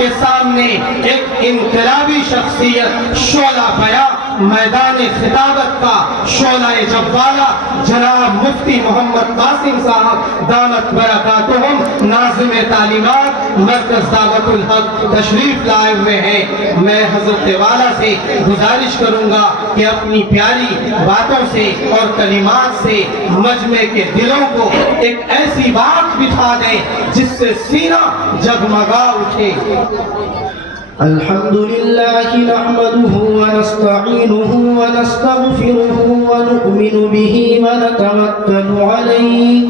کے سامنے ایک انقلابی شخصیت شعلہ بیاں میدان خطابت کا شعلہ جبارہ جناب مفتی محمد قاسم صاحب دامت برکاتہم ناظم تعلیمات مرکز دعوت الحق تشریف لائے ہوئے ہیں۔ میں حضرت والا سے گزارش کروں گا کہ اپنی پیاری باتوں سے اور کلمات سے مجمع کے دلوں کو ایک ایسی بات بٹھا دیں جس سے سینہ جگمگا اٹھے۔ الحمد لله نحمده ونستعينه ونستغفره ونؤمن به ونتوكل عليه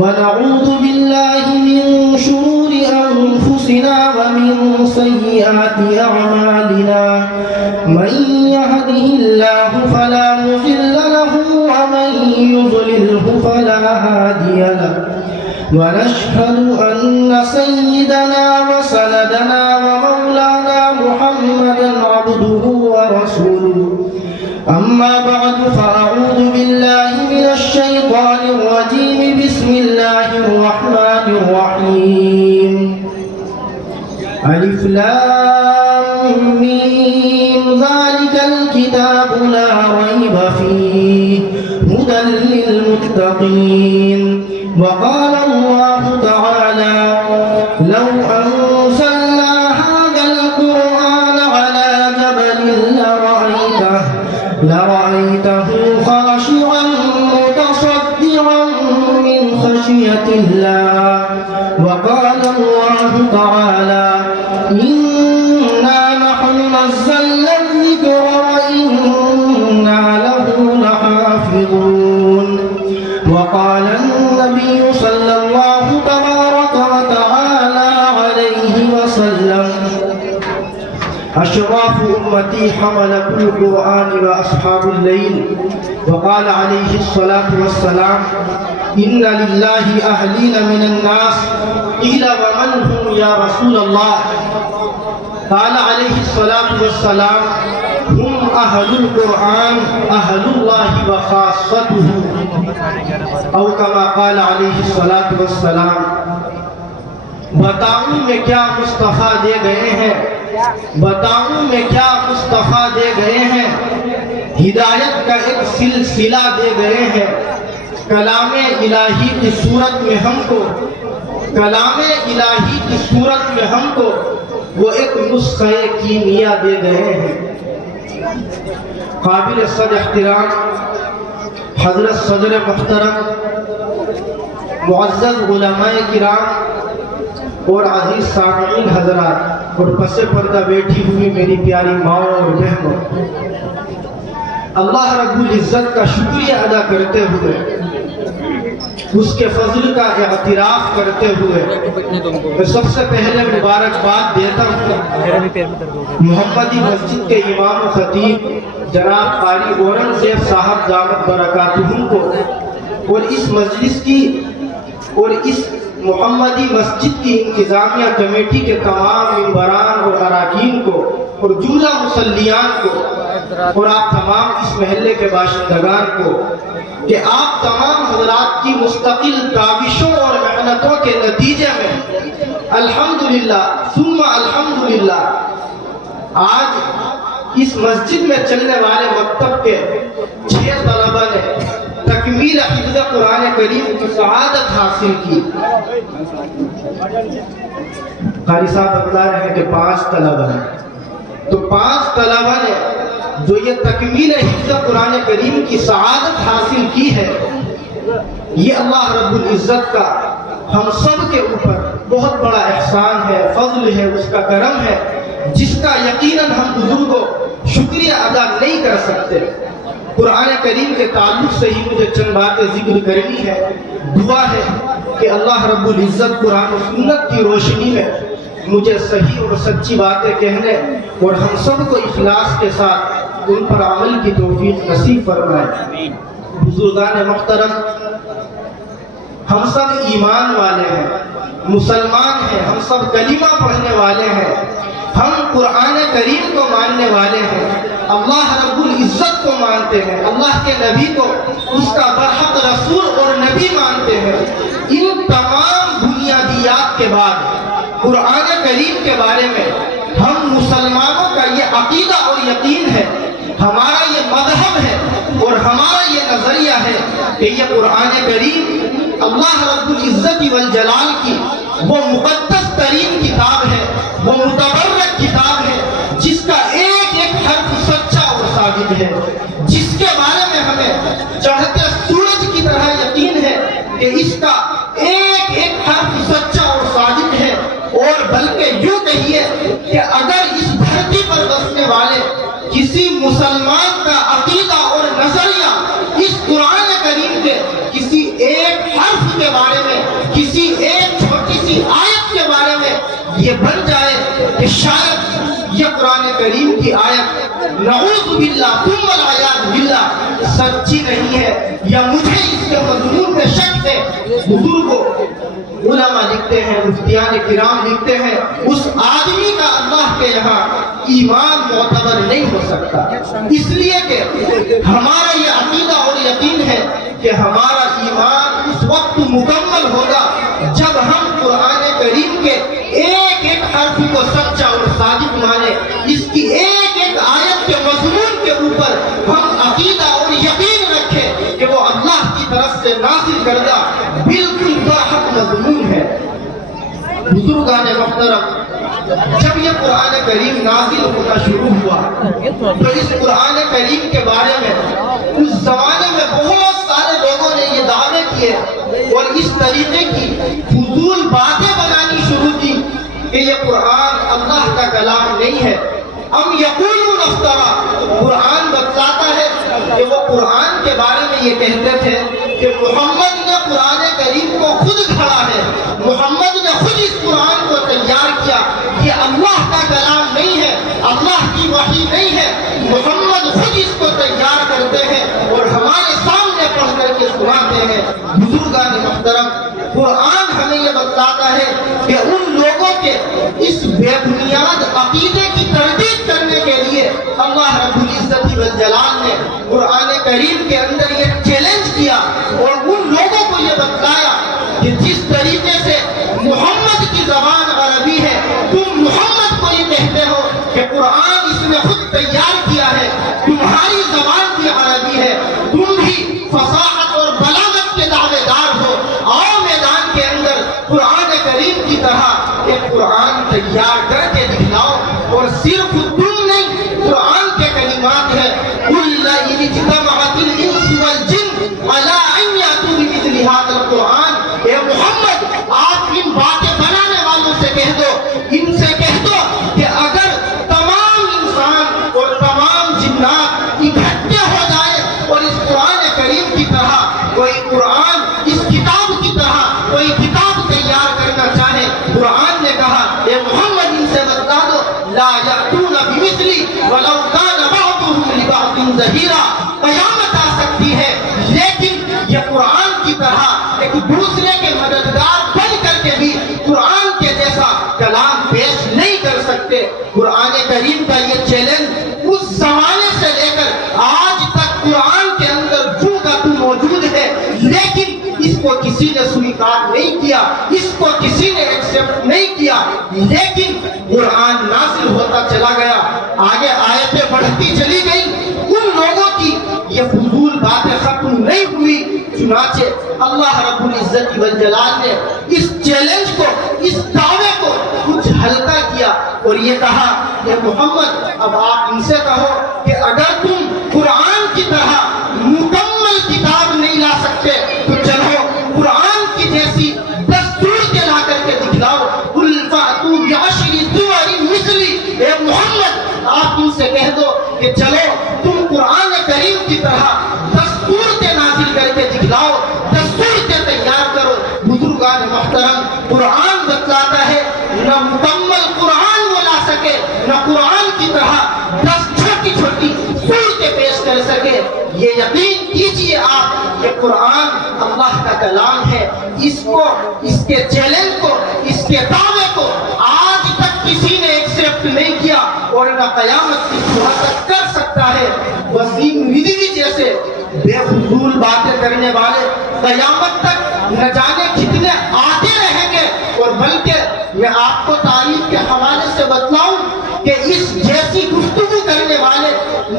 ونعوذ بالله من شرور أنفسنا ومن سيئات أعمالنا من يهده الله فلا مضل له ومن يضلله فلا هادي له ونشهد أن سيدنا وسندنا ومولانا محمدا عبده ورسوله أما بعد فأعوذ بالله من الشيطان الرجيم بسم الله الرحمن الرحيم ألف لام ميم ذلك الكتاب لا ريب فيه هدى للمتقين وقال الله تعالى لو أنزلنا هذا القرآن على جبل لرأيته خاشعا متصدعا من خشية الله وقال الله تعالى إنا نحن نزلنا الذكر وإنا له لحافظون وقال النبي صلى الله تبارك وتعالى عليه وسلم أشراف أمتي حملة القرآن وأصحاب الليل وقال عليه الصلاة والسلام إن لله أهلين من الناس قيل ومن هم يا رسول الله قال عليه الصلاة والسلام هم أهل القرآن أهل الله وخاصته أو كما قال عليه الصلاة والسلام۔ بتاؤں میں کیا مصطفیٰ دے گئے ہیں، بتاؤں میں کیا مصطفیٰ دے گئے ہیں، ہدایت کا ایک سلسلہ دے گئے ہیں۔ کلام الہی کی صورت میں ہم کو، کلام الہی کی صورت میں ہم کو وہ ایک نسخہ کیمیا دے گئے ہیں۔ قابل صد احترام حضرت صدر محترم، معزز علماء کرام اور عزیز سامعین حضرات اور پس پردہ بیٹھی ہوئی میری پیاری ماں اور بہنوں، اللہ رب العزت کا شکریہ ادا کرتے ہوئے، اس کے فضل کا اعتراف کرتے ہوئے میں سب سے پہلے مبارکباد دیتا ہوں محمدی مسجد کے امام و خطیب جناب قاری اورنگزیب صاحب دامت برکاتہم کو، اور اس مجلس کی اور اس محمدی مسجد کی انتظامیہ کمیٹی کے تمام ممبران اور اراکین کو اور جملہ مصلیان کو اور آپ تمام اس محلے کے باشندگان کو کہ آپ تمام حضرات کی مستقل کاوشوں اور محنتوں کے نتیجے میں الحمدللہ ثم الحمدللہ آج اس مسجد میں چلنے والے مکتب کے 6 طلبہ نے تکمیل حفظ قرآن کریم کی سعادت حاصل کی۔ قاری صاحب بتا رہے ہیں کہ 5 طلبہ ہیں، تو 5 طلبہ نے جو یہ تکمیل حفظ قرآن کریم کی سعادت حاصل کی ہے، یہ اللہ رب العزت کا ہم سب کے اوپر بہت بڑا احسان ہے، فضل ہے، اس کا کرم ہے، جس کا یقیناً ہم بزرگوں شکریہ ادا نہیں کر سکتے۔ قرآن کریم کے تعلق سے ہی مجھے چند باتیں ذکر کرنی ہے۔ دعا ہے کہ اللہ رب العزت قرآن و سنت کی روشنی میں مجھے صحیح اور سچی باتیں کہنے اور ہم سب کو اخلاص کے ساتھ ان پر عمل کی توفیق نصیب فرمائے۔ بزرگان محترم، ہم سب ایمان والے ہیں، مسلمان ہیں، ہم سب کلمہ پڑھنے والے ہیں، ہم قرآن کریم کو ماننے والے ہیں، اللہ رب العزت کو مانتے ہیں، اللہ کے نبی کو اس کا برحق رسول اور نبی مانتے ہیں۔ ان تمام بنیادیات کے بعد قرآن کریم کے بارے میں ہم مسلمانوں کا یہ عقیدہ اور یقین ہے، ہمارا یہ مذہب ہے اور ہمارا یہ نظریہ ہے کہ یہ قرآن کریم اللہ رب العزت والجلال کی وہ مقدس ترین کتاب ہے، وہ متبرک کتاب ہے جس کا ایک ایک حرف سچا اور ثابت ہے، جس کے بارے میں ہمیں چڑھتے سورج کی طرح یقین ہے کہ اس کا ایک ایک حرف سچا اور صادق ہے۔ اور بلکہ یوں کہیے کہ اگر اس دھرتی پر بسنے والے کسی مسلمان کا عقیدہ اور نظریہ اس قرآن کریم کے کسی ایک حرف کے بارے میں، کسی ایک چھوٹی سی آیت کے بارے میں یہ بن جائے کہ شاید یہ قرآن کریم کی آیت نعوذ باللہ ثم العیاذ باللہ سچی نہیں ہے یا مجھے اس کے مضمون میں شک ہے، بزرگوں علماء لکھتے ہیں، مفتیان کرام لکھتے ہیں، اس آدمی کا اللہ کے یہاں ایمان معتبر نہیں ہو سکتا، اس لیے کہ ہمارا یہ عقیدہ اور یقین ہے کہ ہمارا ایمان اس وقت مکمل ہوگا جب ہم قرآن کریم کے ایک ایک حرف کو سچا اور صادق مانے، اس کی ایک ایک آیت کے مضمون کے اوپر ہم عقیدہ اور یقین رکھیں کہ وہ اللہ کی طرف سے نازل کردہ بالکل برحق مضمون ہے۔ بزرگان محترم، جب یہ قرآن کریم نازل ہونا شروع ہوا تو اس قرآن کریم کے بارے میں اس زمانے میں بہت سارے لوگوں نے یہ دعوے کیے اور اس طریقے کی فضول باتیں بنانی شروع کی کہ یہ قرآن اللہ کا کلام نہیں ہے۔ ام یقولون افترا، قرآن بتلاتا ہے کہ وہ قرآن کے بارے میں یہ کہتے تھے کہ محمد نے قرآن کریم کو خود گھڑا ہے، محمد نے خود اس قرآن کو تیار کیا، یہ اللہ کا کلام نہیں ہے، اللہ کی وحی نہیں ہے، محمد خود اس کو تیار کرتے ہیں اور ہمارے سامنے پڑھ کر کے سناتے ہیں۔ بزرگان محترم، قرآن ہمیں یہ بتلاتا ہے کہ ان لوگوں کے اس بے بنیاد عقیدے کی تردید کرنے کے لیے اللہ رب العزت والجلال نے قرآن کریم کے اندر یہ چیلنج کیا اور ان لوگوں کو یہ بتلایا کہ جس طریقے سے محمد کی زبان عربی ہے، تم محمد کو یہ کہتے ہو کہ قرآن اس نے خود تیار کیا ہے، تمہاری زبان بھی عربی ہے، تم بھی فصاحت اور بلاغت کے دعوے دار ہو، آؤ میدان کے اندر قرآن کریم کی طرح ایک قرآن تیار کر کے دکھلاؤ۔ اور صرف تم نہیں، قرآن کے کلمات ہیں قُلْ إِنِ اجْتَمَعَتِ الْإِنسُ وَالْجِنُّ عَلَىٰ أَن يَأْتُوا بِمِثْلِ هَٰذَا الْقُرْآنِ، اے محمد آپ ان باتیں بنانے والوں سے کہہ دو، ان سے کہہ دو کہ اگر تمام انسان اور تمام جنات اکٹھے ہو جائے اور اس قرآن کریم کی طرح کوئی قرآن، اس کتاب کی طرح کوئی کتاب تیار کرنا چاہے، قرآن نے کہا اے محمد ان سے بتا دو لا یأتون بمثلی ولو کان بعضهم لبعض ظہیرا، قیامت آ سکتی ہے لیکن یہ قرآن کی طرح ایک دوسرے کے مددگار بن کر کے بھی قرآن کے جیسا کلام پیش نہیں کر سکتے۔ قرآن کریم کا یہ چیلنج اس زمانے سے لے کر آج تک قرآن کے اندر جو کا تو موجود ہے، لیکن اس کو کسی نے سویکار نہیں کیا، اس کو کسی نے ایکسپٹ نہیں کیا، لیکن قرآن نازل ہوتا چلا گیا، آگے آیتیں بڑھتی چلی گئی، ان لوگوں کی یہ فضول باتیں ختم نہیں ہوئی، چنانچہ اللہ رب العزت والجلال نے اس چیلنج کو، اس دعوے کو کچھ ہلکا کیا اور یہ کہا کہ محمد اب آپ ان سے کہو کہ اگر تم قرآن کی طرح مکمل کتاب نہیں لا سکتے تو چلو قرآن کی جیسی دستور کے لا کر کے دکھلاؤ، قُلْ فَأْتُوا بِعَشْرِ سُوَرٍ مِثْلِهِ، اے محمد آپ ان سے کہہ دو کہ چلو تم قرآن کریم کی طرح دستور کے نازل کر کے دکھلاؤ، دستور کے تیار کرو۔ بزرگان محترم، قرآن بتلاتا ہے نہ مکمل قرآن وہ لا سکے، نہ قرآن کی طرح 10 چھوٹی چھوٹی صورتیں پیش کر سکے۔ یہ یقین کیجئے آپ کہ قرآن اللہ کا کلام ہے، اس کو، اس کے چیلنج کو، اس کے دعوے کو آج تک کسی نے ایکسپٹ نہیں کیا اور نہ قیامت کی صبح تک کر سکتا ہے۔ وسیم ندوی جیسے بے فضول باتیں کرنے والے قیامت تک نہ جانے کتنے آتے رہیں گے اور بلکہ میں آپ کو تاریخ کے حوالے سے بتلاؤں کہ اس جیسی گفتگو کرنے والے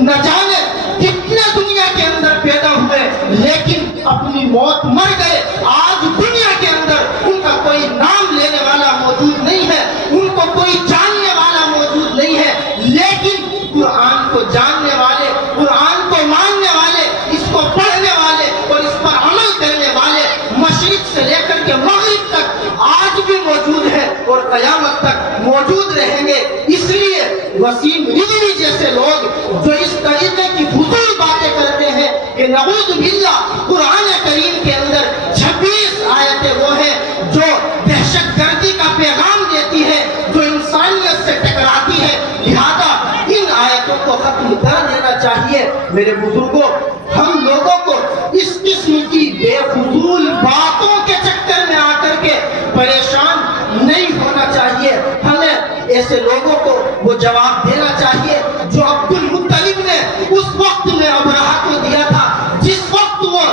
نہ جانے کتنے دنیا کے اندر پیدا ہوئے لیکن اپنی موت مر گئے. آج دنیا کے اندر ان کا کوئی نام لینے والا موجود نہیں ہے, ان کو کوئی جاننے والا موجود نہیں ہے, لیکن قرآن کو جاننے والے, قرآن کو ماننے والے, اس کو پڑھنے والے اور اس پر عمل کرنے والے مشرق سے لے کر کے مغرب تک آج بھی موجود ہے اور قیامت تک موجود رہیں گے. اس لیے وسیم رضوی جیسے لوگ جو اس طریقے کی فضول باتیں کرتے ہیں کہ نعوذ باللہ قرآن کریم کے اندر 26 آیتیں وہ ہیں جو دہشت گردی کا پیغام دیتی ہے, جو انسانیت سے ٹکراتی ہے, لہذا ان آیتوں کو ختم کر دینا چاہیے. میرے بزرگوں, ہم لوگوں کو اس قسم کی بے فضول باتوں کے چکر میں آ کر کے پریشان نہیں ہونا چاہیے. ہمیں ایسے لوگوں کو وہ جواب دینا چاہیے جو عبد المطلب نے اس وقت میں ابرہہ کو دیا تھا, جس وقت وہ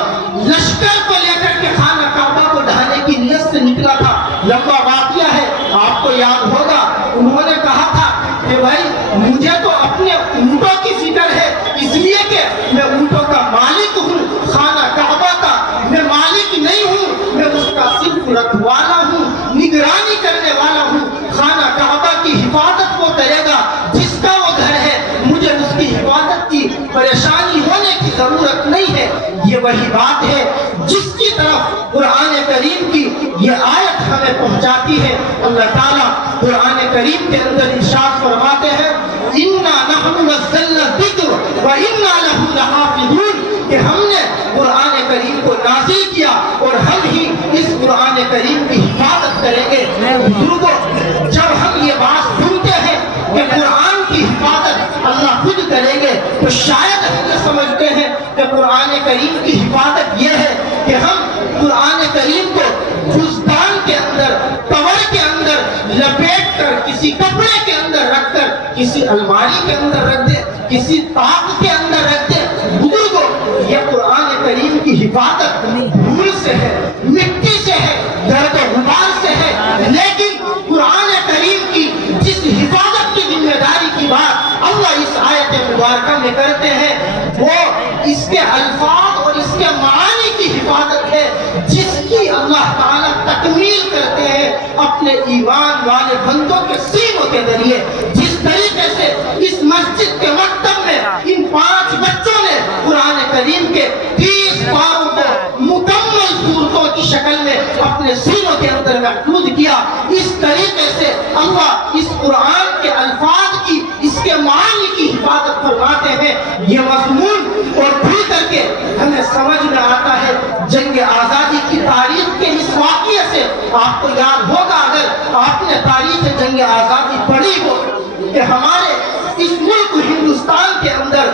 لشکر کو لے کر کے خانہ کعبہ کو ڈھانے کی نیت سے نکلا تھا. لمبا واقعہ ہے, آپ کو یاد ہوگا. انہوں نے کہا تھا کہ بھائی مجھے تو اپنے اونٹوں کی فکر ہے, اس لیے کہ میں اونٹوں کا مالک ہوں, خانہ کعبہ کا میں مالک نہیں ہوں, میں اس کا صرف رکھوالا ہوں, نگرانی کرنے والا ہوں. خانہ کعبہ کی حفاظت وہ کرے گا جس کا وہ گھر ہے, مجھے اس کی حفاظت کی پریشانی ہونے کی ضرورت نہیں ہے. یہ وہی بات ہے جس کی طرف قرآن کریم کی یہ آیت ہمیں پہنچاتی ہے. اللہ تعالیٰ قرآن کریم کے اندر ارشاد فرماتے ہیں اِنَّا نَحْنُ نَزَّلْنَا الذِّكْرَ وَإِنَّا لَهُ لَحَافِظُونَ, کہ ہم نے قرآن کریم کو نازل کیا اور ہم ہی اس قرآن کریم کی حفاظت کریں گے. بزرگوں, جب ہم یہ بات سنتے ہیں کہ قرآن کی حفاظت اللہ خود کریں گے تو شاید ہم یہ سمجھتے ہیں کہ قرآن کریم کی حفاظت یہ ہے کہ ہم قرآن کریم کو فستان کے اندر, کور کے اندر لپیٹ کر کسی کپڑے کے اندر رکھ کر کسی الماری کے اندر رکھ دے, کسی طاق کے اندر رکھ دے. بزرگوں, یہ قرآن کریم کی حفاظت دھول سے ہے, مٹی سے ہے, گرد و غبار سے ہے, لیکن قرآن کریم کی جس حفاظت کی ذمہ داری کی بات اللہ اس آیت مبارکہ میں کرتے ہیں وہ اس کے الفاظ اور اس کے معانی کی حفاظت ہے جس کی اللہ تعالیٰ تکمیل کرتے ہیں اپنے ایمان والے بندوں کے سینوں کے ذریعے. جس طریقے سے اس مسجد کے مکتب میں ان 5 بچوں نے قرآن کریم کے 30 پاروں کو مکمل صورتوں کی شکل میں اپنے سینوں کے اندر محفوظ کیا, اس طریقے سے اللہ اس قرآن کے الفاظ کی, اس کے معانی کی حفاظت فرماتے ہیں. یہ مضمون اور پھر کر کے ہمیں سمجھ میں آتا ہے جنگ آزادی کی تاریخ کے اس واقعے سے. آپ کو یاد ہوگا اگر آپ نے تاریخ جنگ آزادی پڑھی ہو کہ ہمارے اس ملک ہندوستان کے اندر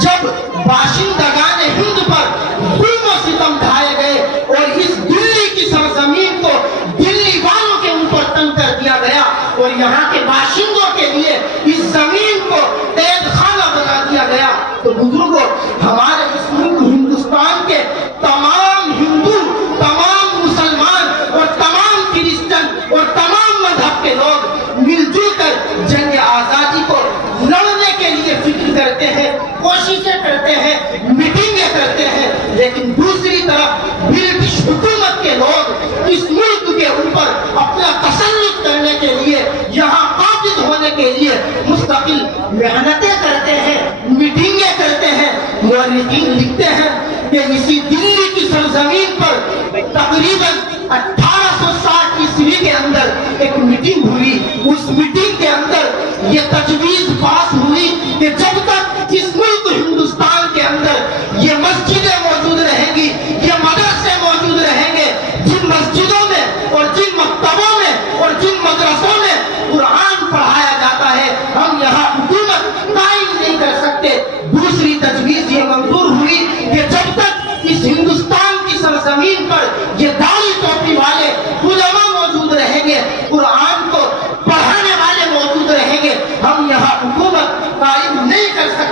جب باشندگان ہند پر ظلم و ستم ڈھائے گئے اور اس دلی کی سرزمین کو دلی والوں کے اوپر تنگ کر دیا گیا اور یہاں کے باشندوں کے لیے اس زمین کو قید خانہ بنا دیا گیا, تو بزرگوں ہمارے اس ملک ہندوستان کے تمام ہندو, تمام مسلمان اور تمام کرسچن اور تمام مذہب کے لوگ مل جل کر جنگ آزادی کو لڑنے کے لیے فکر کرتے ہیں, کوششیں کرتے ہیں, میٹنگیں کرتے ہیں, لیکن دوسری طرف برٹش حکومت کے لوگ اس ملک کے اوپر اپنا تسلط کرنے کے لیے, یہاں قابض ہونے کے لیے مستقل محنتیں کرتے ہیں, میٹنگیں کرتے ہیں. مورخین لکھتے ہیں کہ اسی دلی کی سرزمین پر تقریباً 1860 عیسوی کے اندر ایک میٹنگ ہوئی. اس میٹنگ کے اندر یہ تجویز پاس ہوئی کہ جب تک اس ملک ہندوستان کے اندر یہ مسجدیں موجود رہیں گی, یہ مدرسے موجود رہیں گے, جن مسجدوں میں اور جن مکتبوں میں اور جن مدرسوں میں قرآن پڑھایا جاتا ہے ہم یہاں حکومت قائم نہیں کر سکتے. دوسری تجویز یہ منظور ہوئی کہ جب تک اس ہندوستان کی سرزمین پر یہ داڑھی ٹوپی والے علماء موجود رہیں گے, قرآن کو پڑھانے والے موجود رہیں گے, ہم یہاں حکومت قائم نہیں کر سکتے.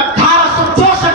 1864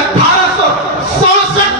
1867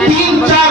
3-4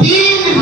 3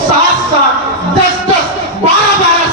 7-7, 10-10, 12-12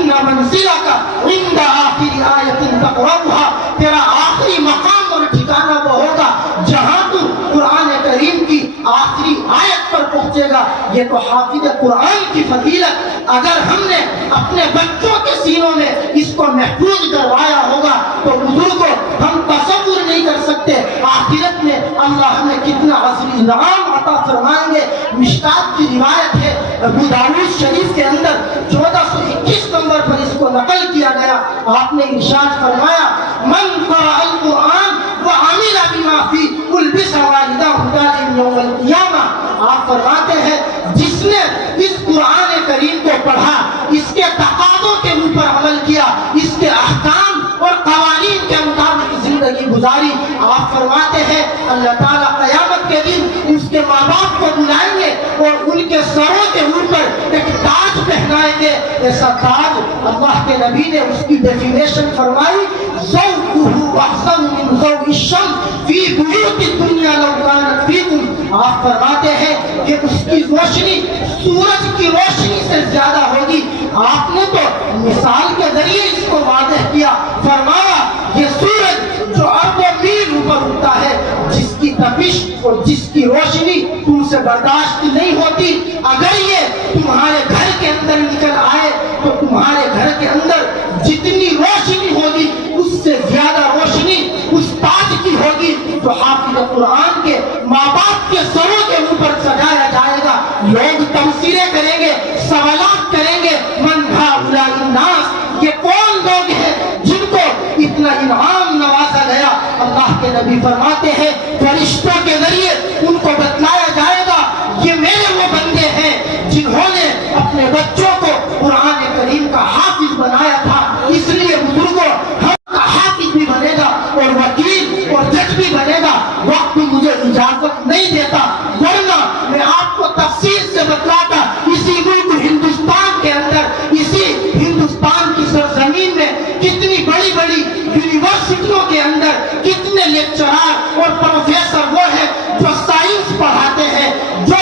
ان منزلک عند آخر آیت تقرأها، تیرا آخری مقام اور ٹھکانہ وہ ہوگا جہاں تو قرآن کریم کی آخری آیت پر پہنچے گا۔ یہ تو حافظ قرآن کی فضیلت، اگر ہم نے اپنے بچوں کے سینوں میں اس کو محفوظ کروایا ہوگا تو بزرگوں ہم تصور نہیں کر سکتے آخرت میں اللہ ہمیں کتنا عظیم انعام عطا فرمائیں گے۔ مشکات کی روایت ہے، ابو داؤد شریف کے اندر 1421 نمبر پر اس کو نقل کیا گیا، آپ نے ارشاد فرمایا من قرأ القرآن وعمل بما فيه البس والداه تاج یوم القیامہ۔ آپ فرماتے ہیں جس نے اس قرآن کریم کو پڑھا، اس کے تقاضوں کے اوپر عمل کیا، اس کے احکام اور قوانین کے مطابق زندگی گزاری، آپ فرماتے ہیں اللہ تعالیٰ قیامت کے دن اس کے ماں باپ کو بلائیں گے اور ان کے سروں کے اوپر ایک تاج پہنائیں گے۔ ایسا تاج اللہ کے نبی نے اس کی ڈیفینیشن فرمائی ضوءه احسن من ضوء الشمس فی بیوت الدنیا لو کانت فیکم۔ آپ فرماتے ہیں کہ اس کی روشنی سورج کی روشنی سے زیادہ ہوگی۔ آپ نے تو مثال کے ذریعے اس کو واضح کیا، فرمایا یہ سورج جو اربوں میل اوپر اٹھتا ہے، جس کی تپش اور جس کی روشنی تم سے برداشت نہیں ہوتی، اگر یہ تمہارے گھر کے اندر نکل آئے تو تمہارے گھر کے اندر جتنی روشنی ہوگی اس سے زیادہ روشنی اس تاج کی ہوگی جو حافظ قرآن کے ماں باپ کے سروں کے اوپر سجایا جائے گا۔ لوگ تبصرے کریں گے، سوالات کریں گے، من ہؤلاء الناس، یہ کون لوگ ہیں جن کو اتنا انعام نوازا گیا؟ اللہ کے نبی فرماتے ہیں فرشتوں کے ذریعے ان کو بتلایا جائے گا یہ میرے وہ بندے ہیں جنہوں نے اپنے بچوں کو قرآن کریم کا حافظ بنایا تھا۔ اس لیے بزرگوں ہم کا حافظ بھی بنے گا اور وکیل اور جج بھی بنے گا۔ وقت مجھے اجازت نہیں دیتا ورنہ میں آپ کو تفصیل سے بتلاتا اسی ملک ہندوستان کے اندر، اسی ہندوستان کی سرزمین میں کتنی بڑی بڑی یونیورسٹیوں کے اندر کتنے لیکچرار اور پروفیسر وہ ہیں جو سائنس پڑھاتے ہیں، جو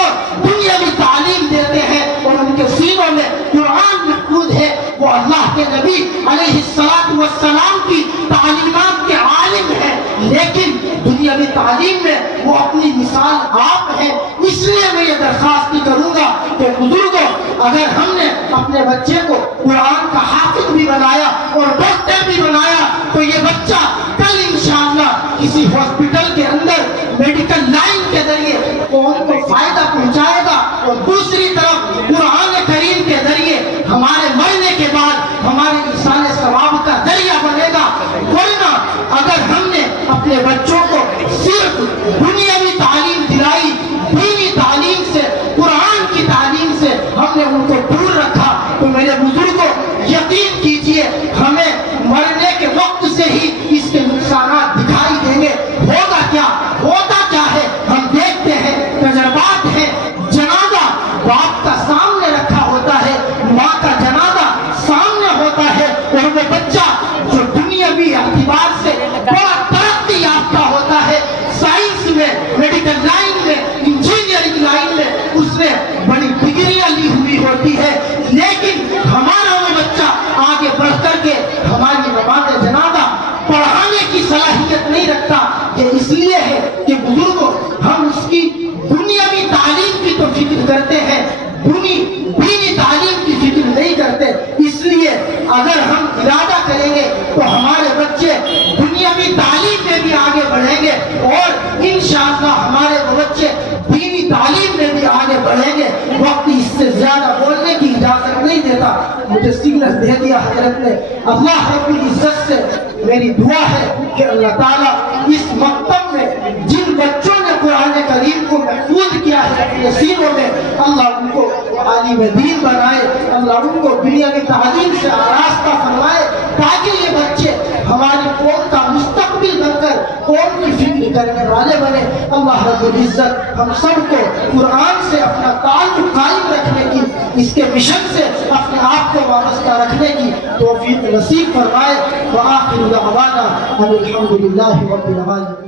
دنیاوی تعلیم دیتے ہیں اور ان کے سینوں میں قرآن محفوظ ہے۔ وہ اللہ کے نبی علیہ السلام کی تعلیمات کے عالم ہیں، لیکن دنیاوی تعلیم میں وہ اپنی مثال آپ ہیں۔ اس لیے میں یہ درخواست کروں گا کہ بزرگوں اگر ہم نے اپنے بچے کو قرآن کا حافظ بھی بنایا اور ڈاکٹر بھی بنایا تو یہ بچہ کل انشاءاللہ کسی ہاسپٹل کے اندر میڈیکل لائن کے ذریعے قوم کو فائدہ پہنچائے گا اور دوسری طرف قرآن کریم کے ذریعے ہمارے مرنے کے بعد ہمارے ایصال ثواب کا ذریعہ بنے گا۔ ورنہ اگر ہم نے اپنے بچوں کو صرف دنیاوی تعلیم دلائی، دینی تعلیم سے، قرآن کی تعلیم سے ہم نے ان کو دور رکھا تو میرے بزرگوں یقین کیجئے ہمیں مرنے کے وقت سے ہی اس کے نقصانات دکھائی دیں گے۔ ہوگا کیا؟ ہوتا کیا ہے ہم دیکھتے ہیں، تجربات ہیں۔ جنازہ باپ کا سامنے رکھا ہوتا ہے، ماں کا جنازہ سامنے ہوتا ہے اور وہ بچہ جو دنیاوی اعتبار سے بڑا ترقی یافتہ ہوتا ہے، سائنس میں، میڈیکل لائن میں، انجینئرنگ لائن میں اس نے بڑی ڈگریاں لی ہوئی ہوتی ہے، لیکن ہمارا وہ بچہ آگے بڑھ کر کے ہماری نماز جنازہ پڑھانے کی صلاحیت نہیں رکھتا۔ یہ اس لیے ہے کہ بزرگوں ہم اس کی دنیاوی تعلیم کی تو فکر کرتے ہیں، دینی تعلیم کی فکر نہیں کرتے۔ اس لیے اگر ہم ارادہ کریں گے تو ہمارے بچے دنیاوی تعلیم میں بھی آگے بڑھیں گے اور انشاءاللہ ہمارے وہ بچے دینی تعلیم میں بھی آگے بڑھیں گے۔ وقت اس سے زیادہ بولنے کی اجازت نہیں دیتا، مجھے سگنل دے دیا حضرت نے۔ اللہ رب العزت سے میری دعا ہے کہ اللہ تعالیٰ اس مکتب میں جن بچوں نے قرآن کریم کو محفوظ کیا ہے اپنے سینوں میں، اللہ ان کو عالم دین بنائے، اللہ ان کو دنیا کی تعلیم سے آراستہ فرمائے تاکہ یہ بچے ہماری قوم کا مستقبل بن کر قوم کی فکر کرنے والے بنے۔ اللہ رب العزت ہم سب کو قرآن سے اپنا تعلق قائم رکھنے کی، اس کے مشن سے اپنے آپ کو وابستہ رکھنے کی توفیق نصیب فرمائے۔ وآخر دعوانا ان الحمد للہ رب العالمین۔